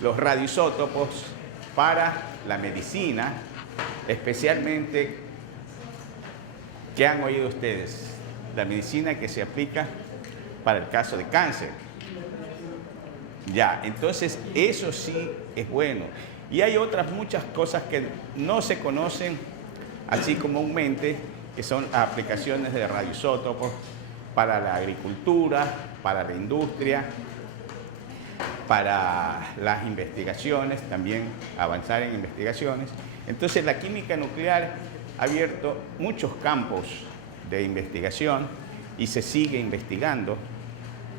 los radioisótopos para la medicina, especialmente, ¿qué han oído ustedes? La medicina que se aplica para el caso de cáncer. Ya, entonces eso sí es bueno. Y hay otras muchas cosas que no se conocen así comúnmente, que son aplicaciones de radioisótopos para la agricultura, para la industria, para las investigaciones, también avanzar en investigaciones. Entonces la química nuclear ha abierto muchos campos de investigación y se sigue investigando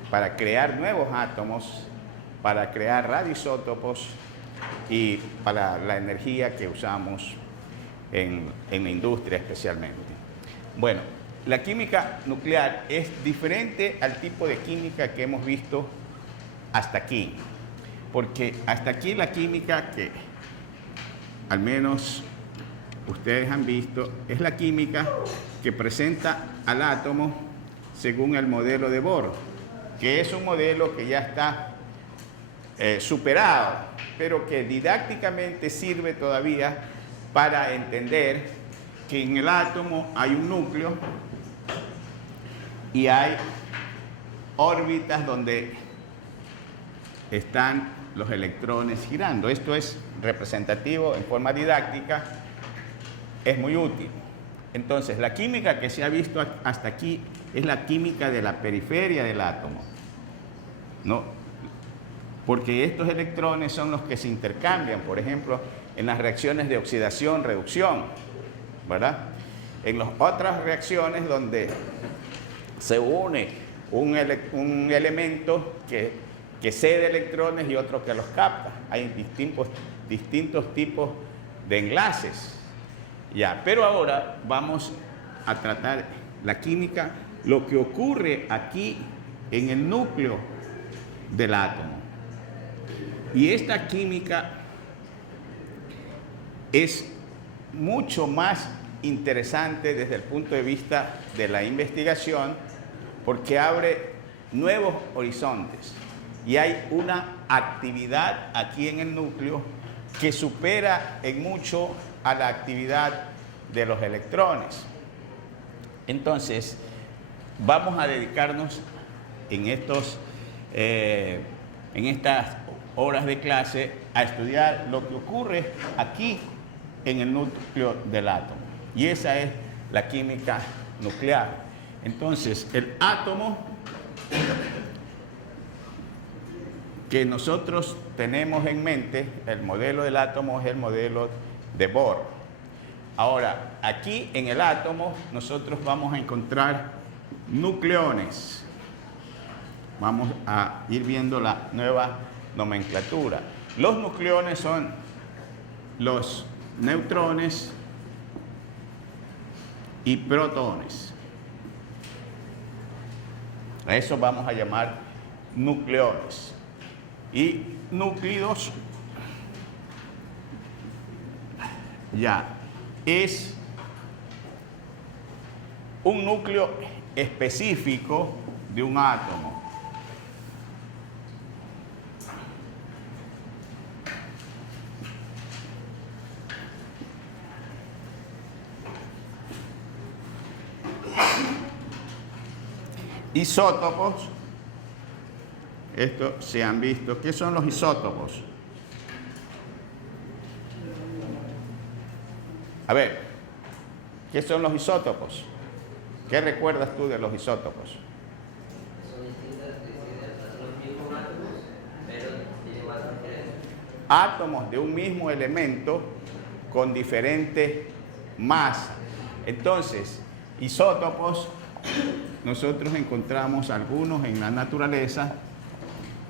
para crear nuevos átomos, para crear radioisótopos y para la energía que usamos en la industria especialmente. Bueno, la química nuclear es diferente al tipo de química que hemos visto hasta aquí, porque hasta aquí la química que al menos ustedes han visto es la química que presenta al átomo según el modelo de Bohr, que es un modelo que ya está superado, pero que didácticamente sirve todavía para entender que en el átomo hay un núcleo y hay órbitas donde están los electrones girando. Esto es representativo en forma didáctica, es muy útil. Entonces, la química que se ha visto hasta aquí es la química de la periferia del átomo, ¿no? Porque estos electrones son los que se intercambian, por ejemplo, en las reacciones de oxidación-reducción, ¿verdad? En las otras reacciones donde se une un elemento que cede electrones y otro que los capta. Hay distintos tipos de enlaces. Ya, pero ahora vamos a tratar la química, lo que ocurre aquí en el núcleo del átomo. Y esta química es mucho más interesante desde el punto de vista de la investigación porque abre nuevos horizontes y hay una actividad aquí en el núcleo que supera en mucho a la actividad de los electrones. Entonces, vamos a dedicarnos en estas horas de clase a estudiar lo que ocurre aquí en el núcleo del átomo. Y esa es la química nuclear. Entonces, el átomo que nosotros tenemos en mente, el modelo del átomo es el modelo de Bohr. Ahora, aquí en el átomo nosotros vamos a encontrar nucleones. Vamos a ir viendo la nueva nomenclatura. Los nucleones son los neutrones y protones. A eso vamos a llamar nucleones. Y núcleos ya es un núcleo específico de un átomo. Isótopos, esto se han visto. ¿Qué son los isótopos? A ver, ¿qué son los isótopos? ¿Qué recuerdas tú de los isótopos? Son distintas los mismos átomos, pero tienen más diferencias. Átomos de un mismo elemento con diferente masa. Entonces, isótopos, nosotros encontramos algunos en la naturaleza,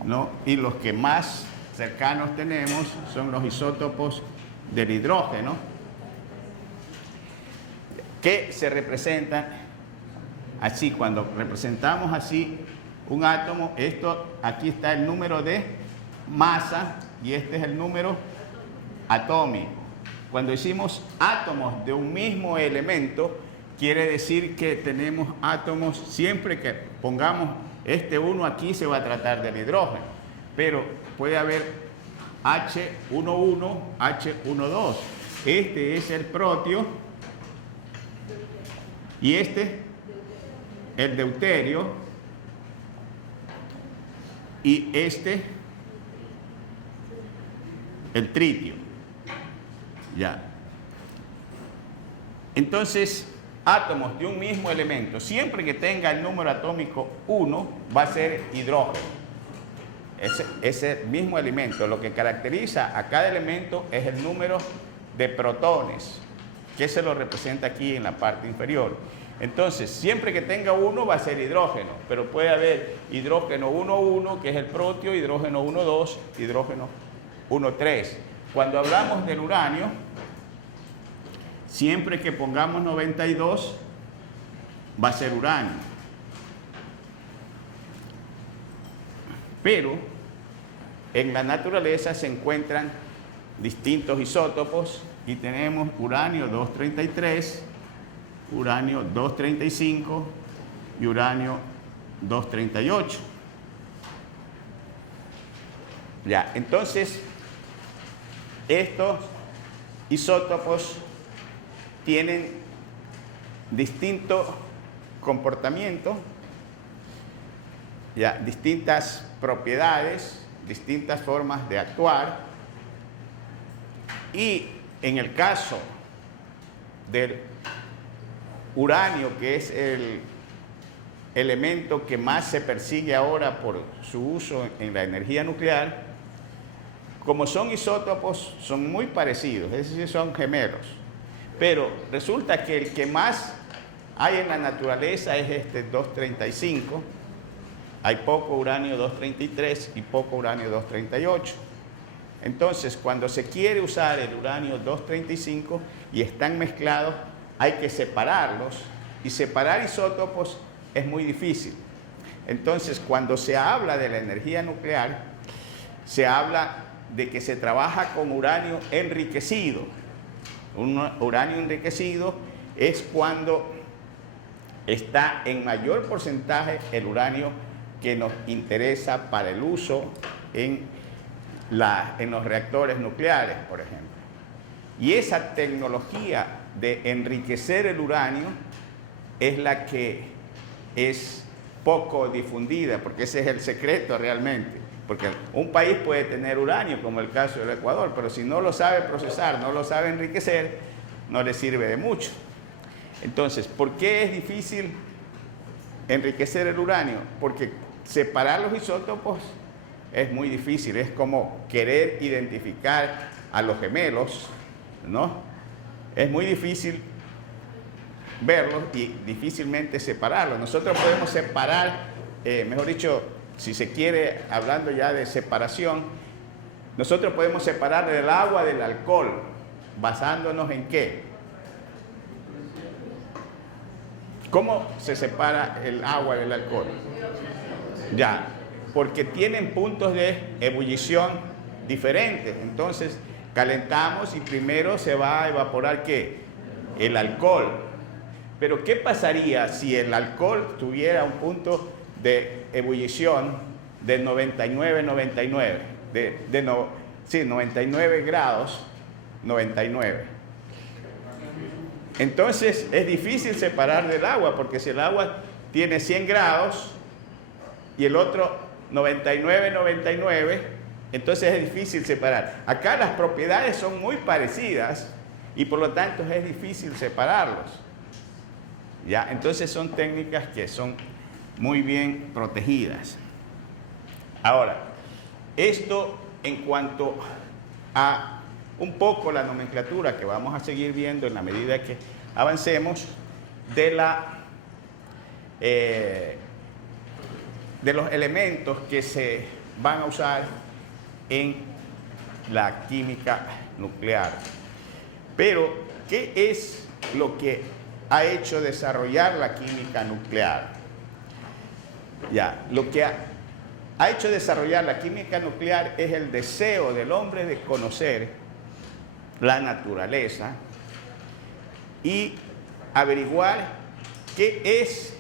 ¿no? Y los que más cercanos tenemos son los isótopos del hidrógeno, que se representan así. Cuando representamos así un átomo, aquí está el número de masa y este es el número atómico. Cuando decimos átomos de un mismo elemento, quiere decir que tenemos átomos, siempre que pongamos este uno aquí se va a tratar del hidrógeno, pero puede haber H11, H12. Este es el protio y este el deuterio y este el tritio. Ya. Entonces, átomos de un mismo elemento, siempre que tenga el número atómico 1, va a ser hidrógeno. Ese mismo elemento, lo que caracteriza a cada elemento es el número de protones, que se lo representa aquí en la parte inferior. Entonces, siempre que tenga 1 va a ser hidrógeno, pero puede haber hidrógeno 1,1, que es el protio, hidrógeno 1,2, hidrógeno 1,3. Cuando hablamos del uranio, siempre que pongamos 92, va a ser uranio. Pero en la naturaleza se encuentran distintos isótopos y tenemos uranio 233, uranio 235 y uranio 238. Ya, entonces, estos isótopos tienen distinto comportamiento, ya, distintas propiedades, distintas formas de actuar, y en el caso del uranio, que es el elemento que más se persigue ahora por su uso en la energía nuclear, como son isótopos, son muy parecidos, es decir, son gemelos. Pero resulta que el que más hay en la naturaleza es este 235. Hay poco uranio 233 y poco uranio 238. Entonces, cuando se quiere usar el uranio 235 y están mezclados, hay que separarlos. Y separar isótopos es muy difícil. Entonces, cuando se habla de la energía nuclear, se habla de que se trabaja con uranio enriquecido. Un uranio enriquecido es cuando está en mayor porcentaje el uranio que nos interesa para el uso en los reactores nucleares, por ejemplo. Y esa tecnología de enriquecer el uranio es la que es poco difundida, porque ese es el secreto realmente. Porque un país puede tener uranio, como el caso del Ecuador, pero si no lo sabe procesar, no lo sabe enriquecer, no le sirve de mucho. Entonces, ¿por qué es difícil enriquecer el uranio? Porque separar los isótopos es muy difícil, es como querer identificar a los gemelos, ¿no? Es muy difícil verlos y difícilmente separarlos. Nosotros podemos separar, mejor dicho, si se quiere, hablando ya de separación, nosotros podemos separar el agua del alcohol, basándonos en ¿qué? ¿Cómo se separa el agua del alcohol? Ya, porque tienen puntos de ebullición diferentes. Entonces, calentamos y primero se va a evaporar ¿qué? El alcohol. Pero ¿qué pasaría si el alcohol tuviera un punto de ebullición de 99, 99 grados, 99? Entonces es difícil separar del agua, porque si el agua tiene 100 grados y el otro 99, 99, entonces es difícil separar. Acá las propiedades son muy parecidas y por lo tanto es difícil separarlos. ¿Ya? Entonces son técnicas que son muy bien protegidas. Ahora, esto en cuanto a un poco la nomenclatura que vamos a seguir viendo en la medida que avancemos de los elementos que se van a usar en la química nuclear. Pero, ¿qué es lo que ha hecho desarrollar la química nuclear? Ya, lo que ha hecho desarrollar la química nuclear es el deseo del hombre de conocer la naturaleza y averiguar qué es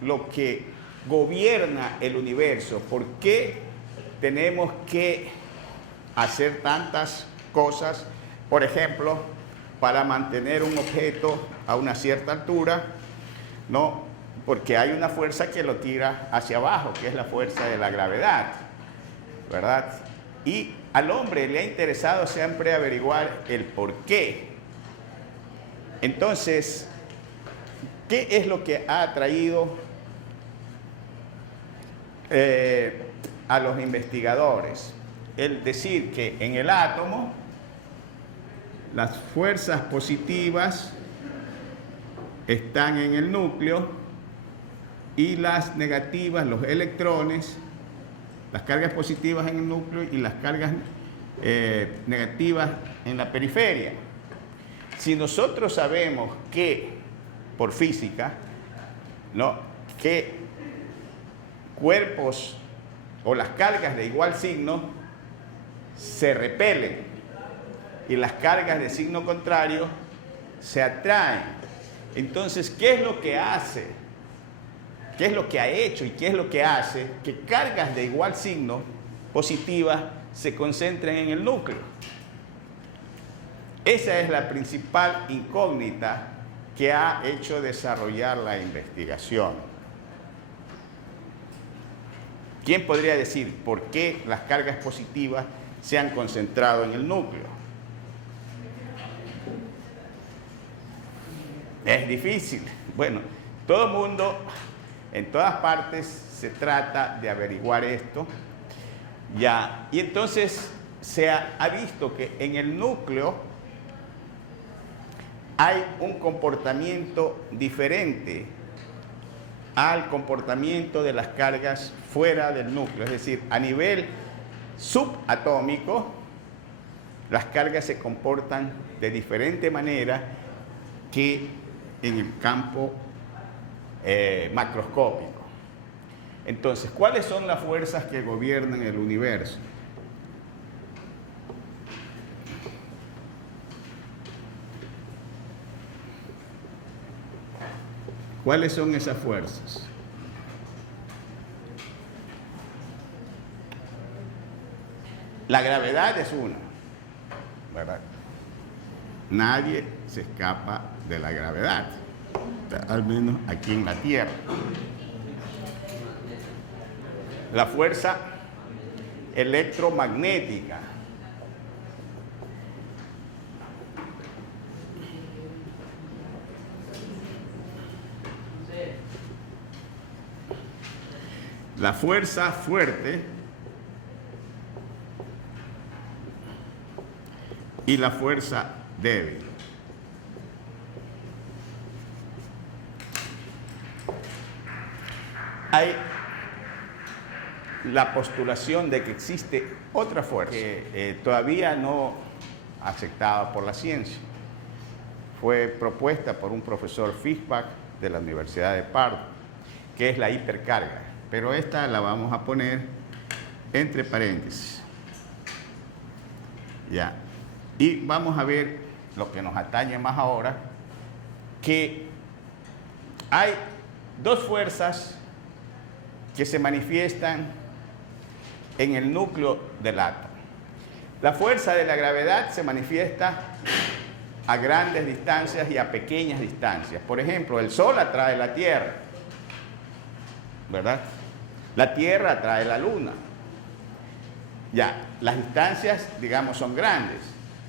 lo que gobierna el universo, por qué tenemos que hacer tantas cosas, por ejemplo, para mantener un objeto a una cierta altura, ¿no? Porque hay una fuerza que lo tira hacia abajo, que es la fuerza de la gravedad, ¿verdad? Y al hombre le ha interesado siempre averiguar el por qué. Entonces, ¿qué es lo que ha atraído a los investigadores? El decir que en el átomo las fuerzas positivas están en el núcleo y las negativas, los electrones, las cargas positivas en el núcleo y las cargas negativas en la periferia. Si nosotros sabemos que, por física, ¿no?, que cuerpos o las cargas de igual signo se repelen y las cargas de signo contrario se atraen. Entonces, ¿qué es lo que hace? ¿Qué es lo que ha hecho y qué es lo que hace que cargas de igual signo positivas se concentren en el núcleo? Esa es la principal incógnita que ha hecho desarrollar la investigación. ¿Quién podría decir por qué las cargas positivas se han concentrado en el núcleo? Es difícil. Bueno, todo el mundo, en todas partes, se trata de averiguar esto. Ya, y entonces se ha visto que en el núcleo hay un comportamiento diferente al comportamiento de las cargas fuera del núcleo. Es decir, a nivel subatómico, las cargas se comportan de diferente manera que en el campo macroscópico. Entonces, ¿cuáles son las fuerzas que gobiernan el universo? ¿Cuáles son esas fuerzas? La gravedad es una, ¿verdad? Nadie se escapa de la gravedad, al menos aquí en la Tierra. La fuerza electromagnética. La fuerza fuerte y la fuerza débil. Hay la postulación de que existe otra fuerza que todavía no aceptada por la ciencia. Fue propuesta por un profesor Fischbach de la Universidad de Parma, que es la hipercarga. Pero esta la vamos a poner entre paréntesis. Ya. Y vamos a ver lo que nos atañe más ahora, que hay dos fuerzas que se manifiestan en el núcleo del átomo. La fuerza de la gravedad se manifiesta a grandes distancias y a pequeñas distancias. Por ejemplo, el Sol atrae la Tierra, ¿verdad? La Tierra atrae la Luna. Ya, las distancias, digamos, son grandes.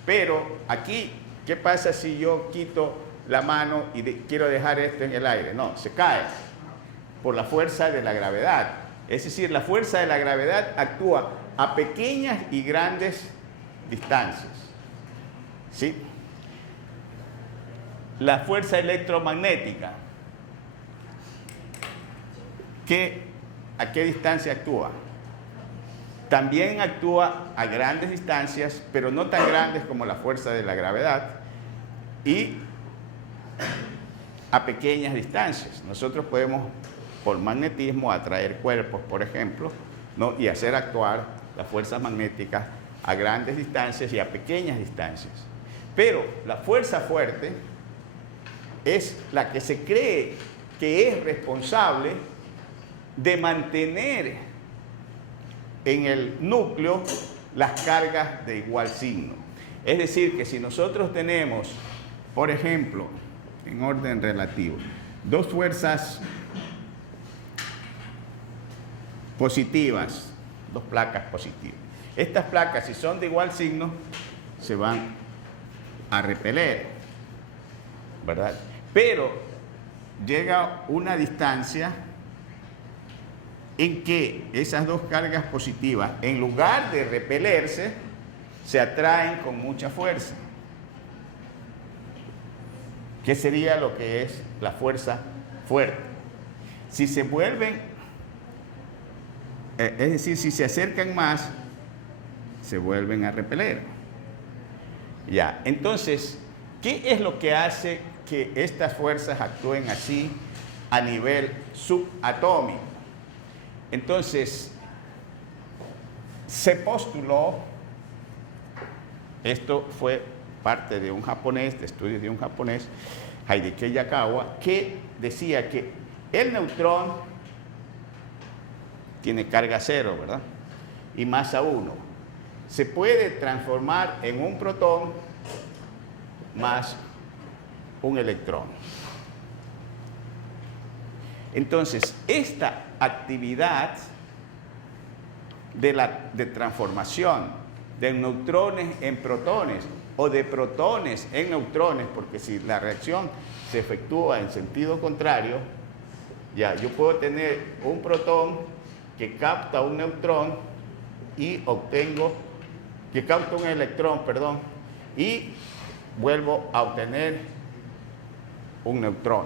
Pero aquí, ¿qué pasa si yo quito la mano y quiero dejar esto en el aire? No, se cae por la fuerza de la gravedad. Es decir, la fuerza de la gravedad actúa a pequeñas y grandes distancias. ¿Sí? La fuerza electromagnética, ¿a qué distancia actúa? También actúa a grandes distancias, pero no tan grandes como la fuerza de la gravedad, y a pequeñas distancias. Nosotros podemos, por magnetismo, atraer cuerpos, por ejemplo, ¿no?, y hacer actuar las fuerzas magnéticas a grandes distancias y a pequeñas distancias. Pero la fuerza fuerte es la que se cree que es responsable de mantener en el núcleo las cargas de igual signo. Es decir, que si nosotros tenemos, por ejemplo, en orden relativo, dos fuerzas positivas, dos placas positivas. Estas placas, si son de igual signo, se van a repeler, ¿verdad? Pero llega una distancia en que esas dos cargas positivas, en lugar de repelerse, se atraen con mucha fuerza. ¿Qué sería lo que es la fuerza fuerte? Si se vuelven, es decir, si se acercan más, se vuelven a repeler. Ya, entonces, ¿qué es lo que hace que estas fuerzas actúen así a nivel subatómico? Entonces, se postuló, esto fue parte de un japonés, de estudios de un japonés, Heideki Yakawa, que decía que el neutrón tiene carga cero, ¿verdad? Y masa 1. Se puede transformar en un protón más un electrón. Entonces, esta actividad de transformación de neutrones en protones o de protones en neutrones, porque si la reacción se efectúa en sentido contrario, ya yo puedo tener un protón que capta un neutrón y que capta un electrón, perdón, y vuelvo a obtener un neutrón.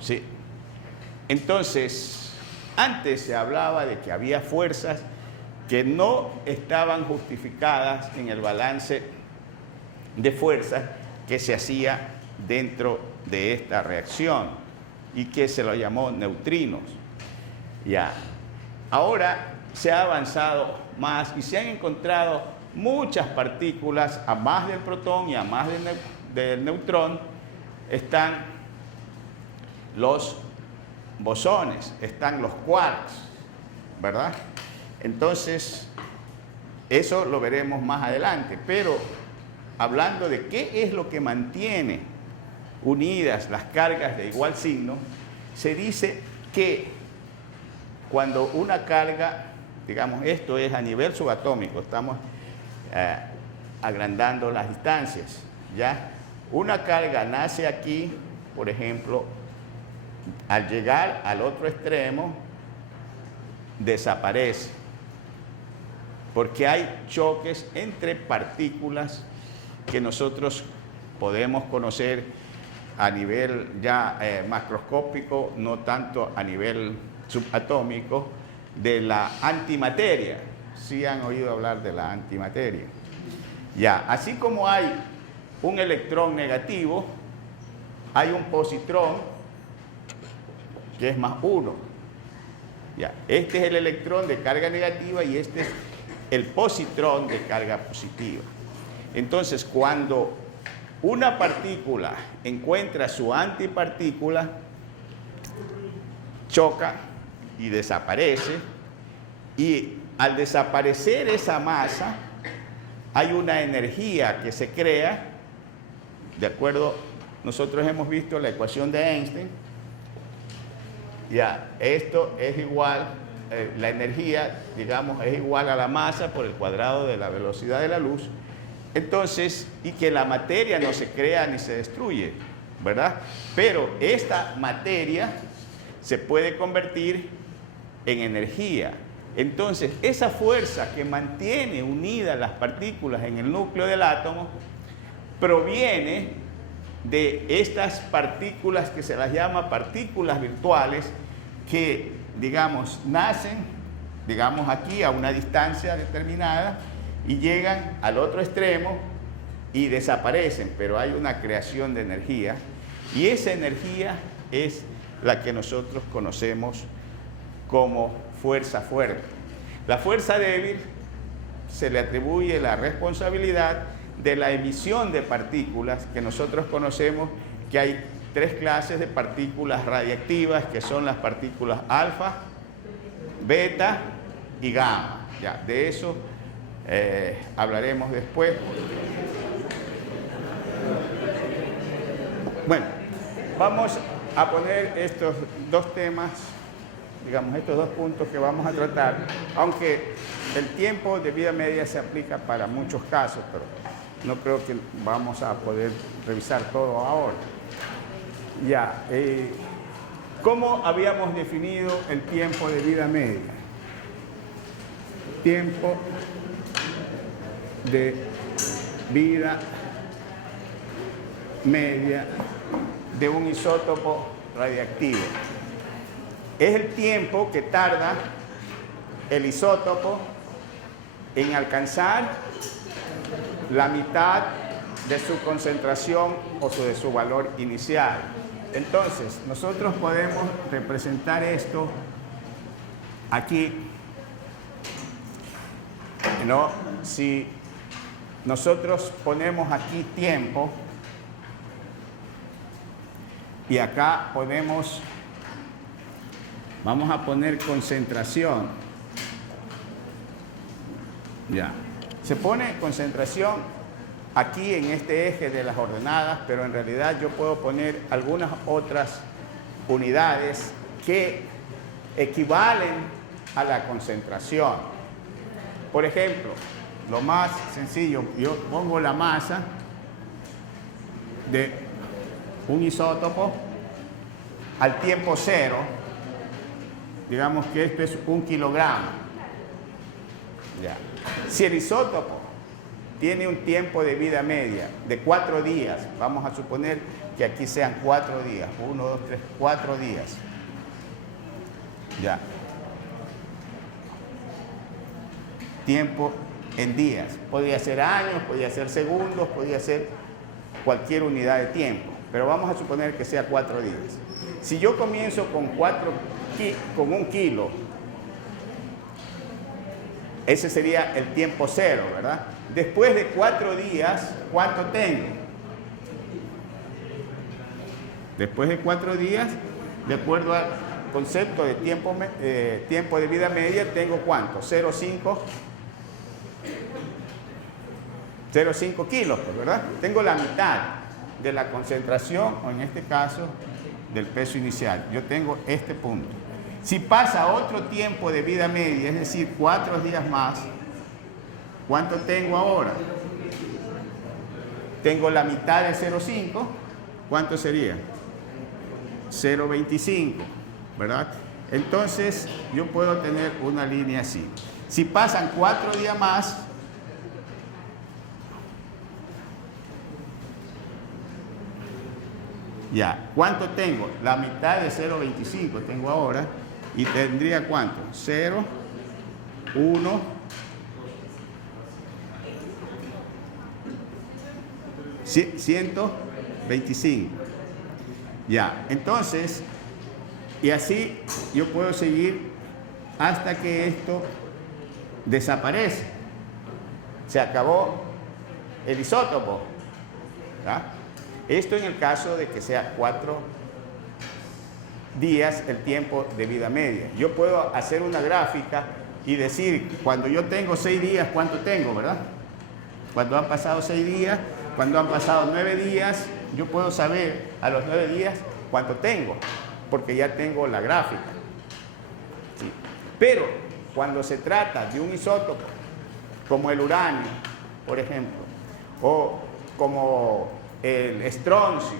Sí. Entonces, antes se hablaba de que había fuerzas que no estaban justificadas en el balance de fuerzas que se hacía dentro de esta reacción y que se lo llamó neutrinos. Ya. Ahora se ha avanzado más y se han encontrado muchas partículas a más del protón y a más del neutrón. Están los bosones, están los quarks, ¿verdad? Entonces, eso lo veremos más adelante, pero hablando de qué es lo que mantiene unidas las cargas de igual signo, se dice que cuando una carga, digamos, esto es a nivel subatómico, estamos agrandando las distancias, ¿ya? Una carga nace aquí, por ejemplo, al llegar al otro extremo, desaparece, porque hay choques entre partículas que nosotros podemos conocer a nivel ya macroscópico, no tanto a nivel subatómico, de la antimateria. ¿Sí han oído hablar de la antimateria? Ya, así como hay un electrón negativo, hay un positrón que es más 1. Ya, este es el electrón de carga negativa y este es el positrón de carga positiva. Entonces, cuando una partícula encuentra su antipartícula, choca y desaparece, y al desaparecer esa masa, hay una energía que se crea, de acuerdo, nosotros hemos visto la ecuación de Einstein, ya, esto es igual, la energía, digamos, es igual a la masa por el cuadrado de la velocidad de la luz. Entonces, y que la materia no se crea ni se destruye, ¿verdad? Pero esta materia se puede convertir en energía. Entonces, esa fuerza que mantiene unidas las partículas en el núcleo del átomo proviene de estas partículas que se las llama partículas virtuales que, digamos, nacen, digamos, aquí a una distancia determinada y llegan al otro extremo y desaparecen, pero hay una creación de energía y esa energía es la que nosotros conocemos como fuerza fuerte. La fuerza débil se le atribuye la responsabilidad de la emisión de partículas, que nosotros conocemos que hay 3 clases de partículas radiactivas, que son las partículas alfa, beta y gamma. Ya, de eso hablaremos después. Bueno, vamos a poner estos dos temas, digamos, estos dos puntos que vamos a tratar, aunque el tiempo de vida media se aplica para muchos casos, pero no creo que vamos a poder revisar todo ahora. Ya, ¿cómo habíamos definido el tiempo de vida media? Tiempo de vida media de un isótopo radiactivo. Es el tiempo que tarda el isótopo en alcanzar la mitad de su concentración o de su valor inicial. Entonces, nosotros podemos representar esto aquí, ¿no? Si nosotros ponemos aquí tiempo y acá ponemos, vamos a poner concentración. Ya. Se pone concentración aquí en este eje de las ordenadas, pero en realidad yo puedo poner algunas otras unidades que equivalen a la concentración. Por ejemplo, lo más sencillo, yo pongo la masa de un isótopo al tiempo cero, digamos que esto es 1 kilogramo. Ya. Si el isótopo tiene un tiempo de vida media de 4 días, vamos a suponer que aquí sean 4 días, 1, 2, 3, 4 días. Ya. Tiempo en días. Podría ser años, podría ser segundos, podría ser cualquier unidad de tiempo. Pero vamos a suponer que sea 4 días. Si yo comienzo con 1 kilo, ese sería el tiempo cero, ¿verdad? Después de 4 días, ¿cuánto tengo? Después de 4 días, de acuerdo al concepto de tiempo de vida media, tengo ¿cuánto? 0,5 kilos, ¿verdad? Tengo la mitad de la concentración, o en este caso, del peso inicial. Yo tengo este punto. Si pasa otro tiempo de vida media, es decir, 4 días más, ¿cuánto tengo ahora? Tengo la mitad de 0,5. ¿Cuánto sería? 0,25, ¿verdad? Entonces, yo puedo tener una línea así. Si pasan 4 días más, ya, ¿cuánto tengo? La mitad de 0,25 tengo ahora. ¿Y tendría cuánto? 0, 1, 125. Ya, entonces, y así yo puedo seguir hasta que esto desaparece. Se acabó el isótopo. ¿Ya? Esto en el caso de que sea 4 días el tiempo de vida media. Yo puedo hacer una gráfica y decir, cuando yo tengo 6 días, ¿cuánto tengo, verdad? Cuando han pasado 6 días, cuando han pasado 9 días, yo puedo saber a los 9 días cuánto tengo, porque ya tengo la gráfica. ¿Sí? Pero cuando se trata de un isótopo, como el uranio, por ejemplo, o como el estroncio,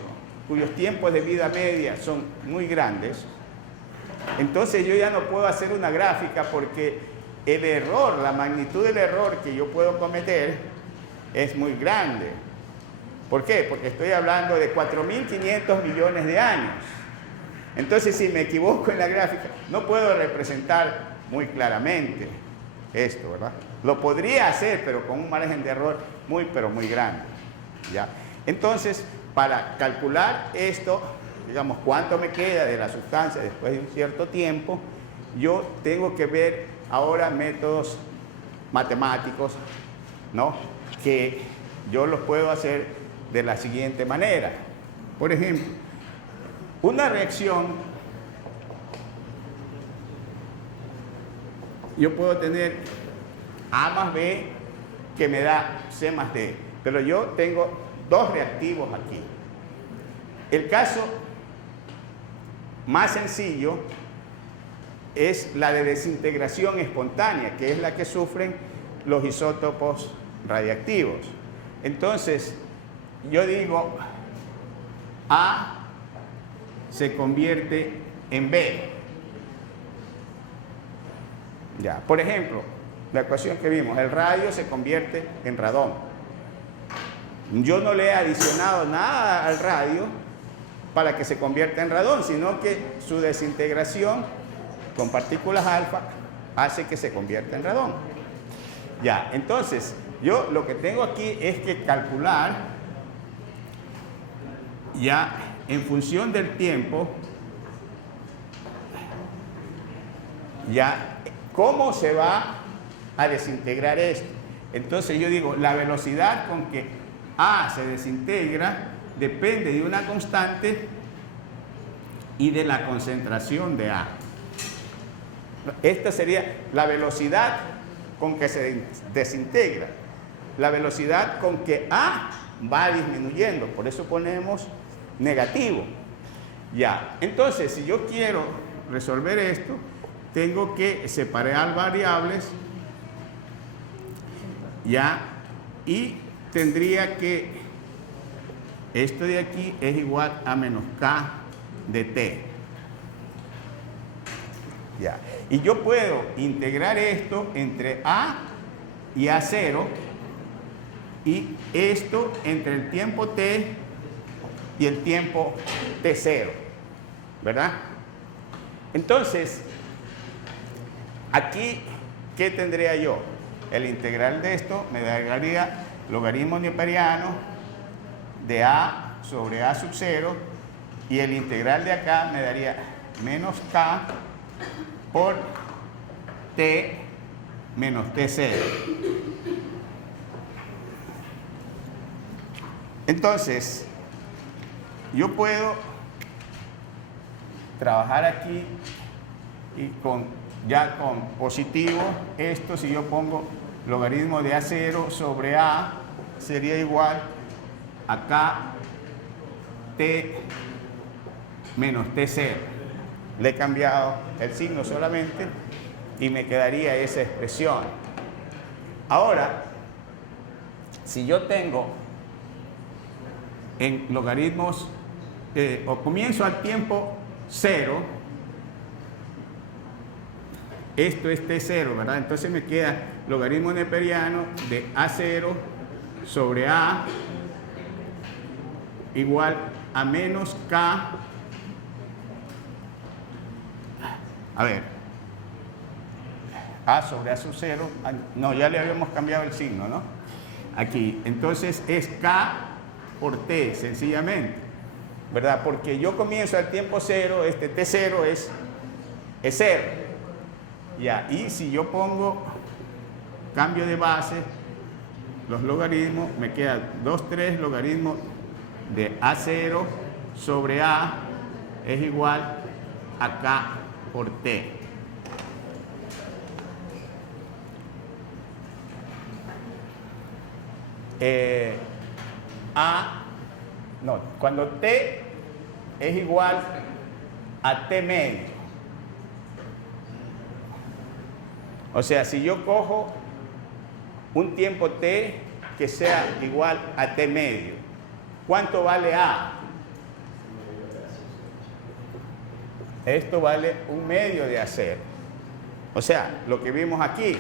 cuyos tiempos de vida media son muy grandes, entonces yo ya no puedo hacer una gráfica porque el error, la magnitud del error que yo puedo cometer es muy grande. ¿Por qué? Porque estoy hablando de 4.500 millones de años. Entonces, si me equivoco en la gráfica, no puedo representar muy claramente esto, ¿verdad? Lo podría hacer, pero con un margen de error muy, pero muy grande, ¿ya? Entonces, para calcular esto, digamos, cuánto me queda de la sustancia después de un cierto tiempo, yo tengo que ver ahora métodos matemáticos, ¿no? Que yo los puedo hacer de la siguiente manera. Por ejemplo, una reacción, yo puedo tener A más B que me da C más D. Pero yo tengo dos reactivos aquí. El caso más sencillo es la de desintegración espontánea, que es la que sufren los isótopos radiactivos. Entonces, yo digo, A se convierte en B. Ya, por ejemplo, la ecuación que vimos, el radio se convierte en radón. Yo no le he adicionado nada al radio para que se convierta en radón, sino que su desintegración con partículas alfa hace que se convierta en radón. Ya, entonces, yo lo que tengo aquí es que calcular ya en función del tiempo, ya cómo se va a desintegrar esto. Entonces yo digo, la velocidad con que A se desintegra depende de una constante y de la concentración de A. Esta sería la velocidad con que se desintegra, la velocidad con que A va disminuyendo, por eso ponemos negativo. Ya, entonces si yo quiero resolver esto, tengo que separar variables, ya, y tendría que, esto de aquí es igual a menos K de T. Ya. Y yo puedo integrar esto entre A y A0 y esto entre el tiempo T y el tiempo T0, ¿verdad? Entonces, aquí, ¿qué tendría yo? El integral de esto me daría logaritmo neperiano de A sobre A sub 0 y el integral de acá me daría menos K por T menos T0. Entonces, yo puedo trabajar aquí y ya con positivo, esto si yo pongo logaritmo de A0 sobre A sería igual a K T menos T0. Le he cambiado el signo solamente y me quedaría esa expresión. Ahora, si yo tengo en logaritmos, o comienzo al tiempo 0, esto es T0, ¿verdad? Entonces me queda logaritmo neperiano de A0 sobre A igual a menos K. A ver, A sobre A sub 0, no, ya le habíamos cambiado el signo, ¿no? Aquí, entonces es K por T, sencillamente, ¿verdad? Porque yo comienzo al tiempo 0, este T0 es 0. Ya, y si yo pongo cambio de base, los logaritmos, me queda 2,3 logaritmo de A0 sobre A es igual a K por T. Cuando T es igual a T medio. O sea, si yo cojo un tiempo T que sea igual a T medio, ¿cuánto vale A? Esto vale 1/2 de A0. O sea, lo que vimos aquí,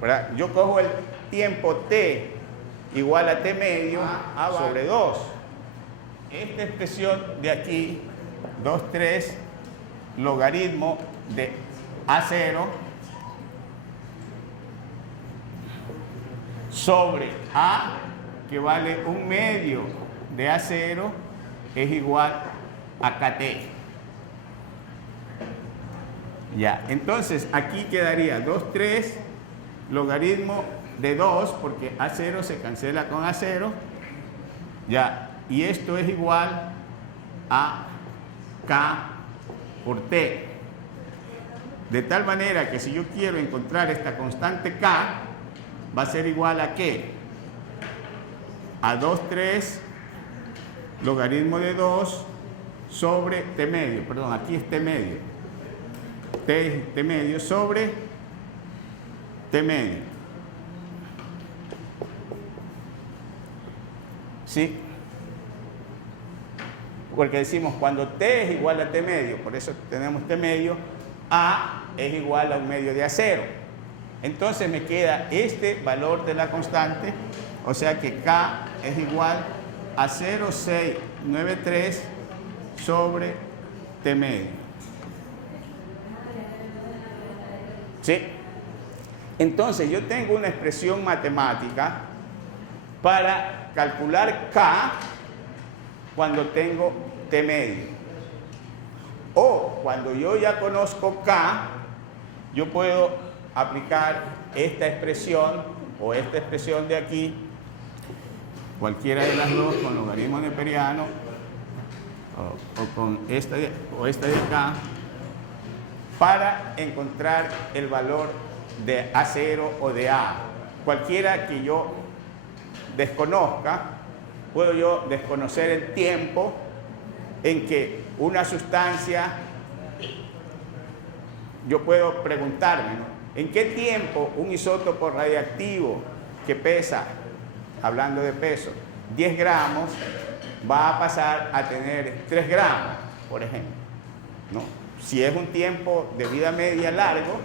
¿verdad? Yo cojo el tiempo T igual a T medio sobre 2. Esta expresión de aquí, 2,3 logaritmo de A0 sobre A, que vale 1/2 de A0, es igual a KT. Ya, entonces aquí quedaría 2,3 logaritmo de 2, porque A0 se cancela con A0, ya, y esto es igual a K por T. De tal manera que si yo quiero encontrar esta constante K, va a ser igual a ¿qué? A 2/3 logaritmo de 2 sobre T medio. Perdón, aquí es T medio. T medio sobre T medio. ¿Sí? Porque decimos cuando T es igual a T medio, por eso tenemos T medio, A es igual a 1/2 de A0. Entonces me queda este valor de la constante, o sea que K es igual a 0,693 sobre T medio. ¿Sí? Entonces yo tengo una expresión matemática para calcular K cuando tengo T medio. O cuando yo ya conozco K, yo puedo aplicar esta expresión o esta expresión de aquí, cualquiera de las dos, con logaritmo neperiano o con esta de acá, para encontrar el valor de A0 o de A. Cualquiera que yo desconozca, puedo yo desconocer el tiempo en que una sustancia, yo puedo preguntarme, ¿no? ¿En qué tiempo un isótopo radiactivo que pesa, hablando de peso, 10 gramos, va a pasar a tener 3 gramos, por ejemplo, ¿no? Si es un tiempo de vida media largo,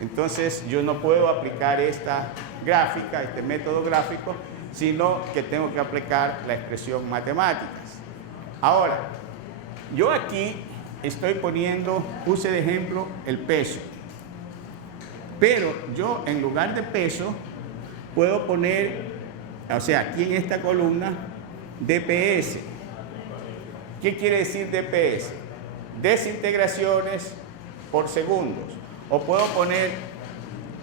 entonces yo no puedo aplicar esta gráfica, este método gráfico, sino que tengo que aplicar la expresión matemáticas. Ahora, yo aquí estoy puse de ejemplo el peso, pero yo en lugar de peso puedo poner, o sea, aquí en esta columna, DPS. ¿Qué quiere decir DPS? Desintegraciones por segundos. O puedo poner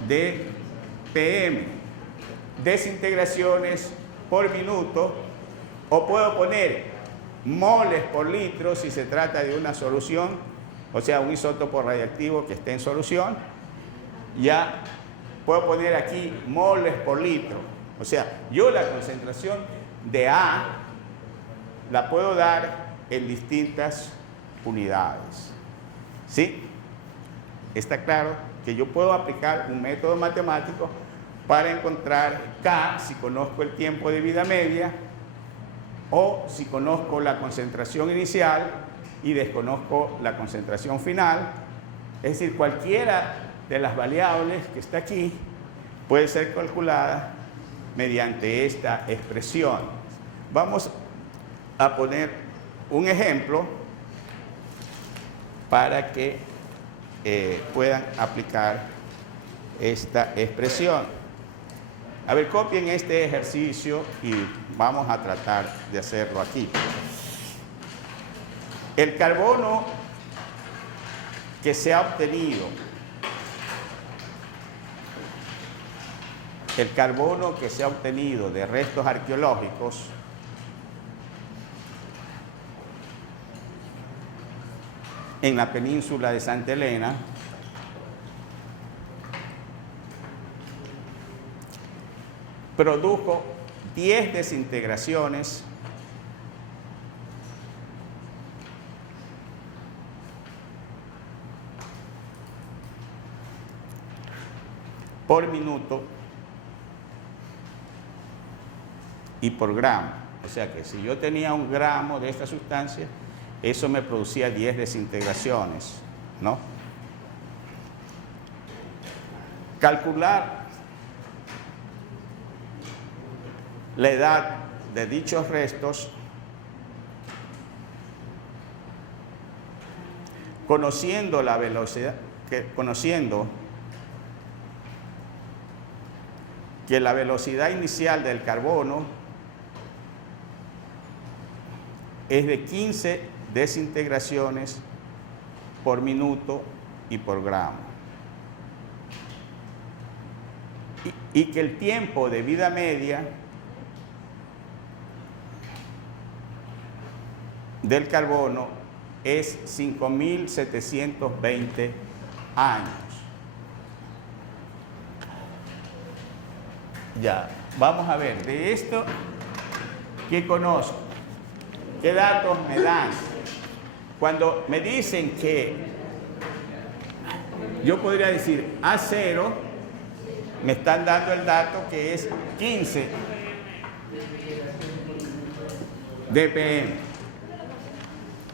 DPM, desintegraciones por minuto, o puedo poner moles por litro si se trata de una solución, o sea, un isótopo radiactivo que esté en solución. Ya puedo poner aquí moles por litro, o sea, yo la concentración de A la puedo dar en distintas unidades. ¿Sí? Está claro que yo puedo aplicar un método matemático para encontrar K si conozco el tiempo de vida media, o si conozco la concentración inicial y desconozco la concentración final. Es decir, cualquiera de las variables que está aquí puede ser calculada mediante esta expresión. Vamos a poner un ejemplo para que puedan aplicar esta expresión. A ver, copien este ejercicio y vamos a tratar de hacerlo aquí. El carbono que se ha obtenido, de restos arqueológicos en la península de Santa Elena, produjo 10 desintegraciones por minuto y por gramo. O sea que si yo tenía 1 gramo de esta sustancia, eso me producía 10 desintegraciones, ¿no? Calcular la edad de dichos restos conociendo la velocidad, conociendo que la velocidad inicial del carbono es de 15 desintegraciones por minuto y por gramo. Y que el tiempo de vida media del carbono es 5.720 años. Ya, vamos a ver, de esto, ¿qué conozco? ¿Qué datos me dan? Cuando me dicen que yo podría decir A0, me están dando el dato que es 15 dpm,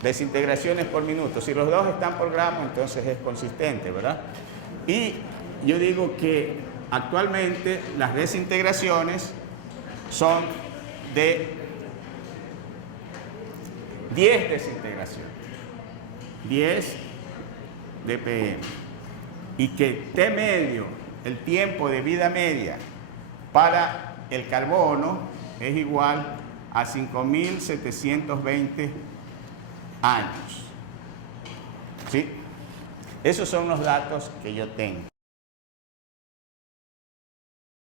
desintegraciones por minuto. Si los dos están por gramo, entonces es consistente, ¿verdad? Y yo digo que actualmente las desintegraciones son de 10 desintegraciones, 10 dpm, y que T medio, el tiempo de vida media para el carbono, es igual a 5.720 años. ¿Sí? Esos son los datos que yo tengo.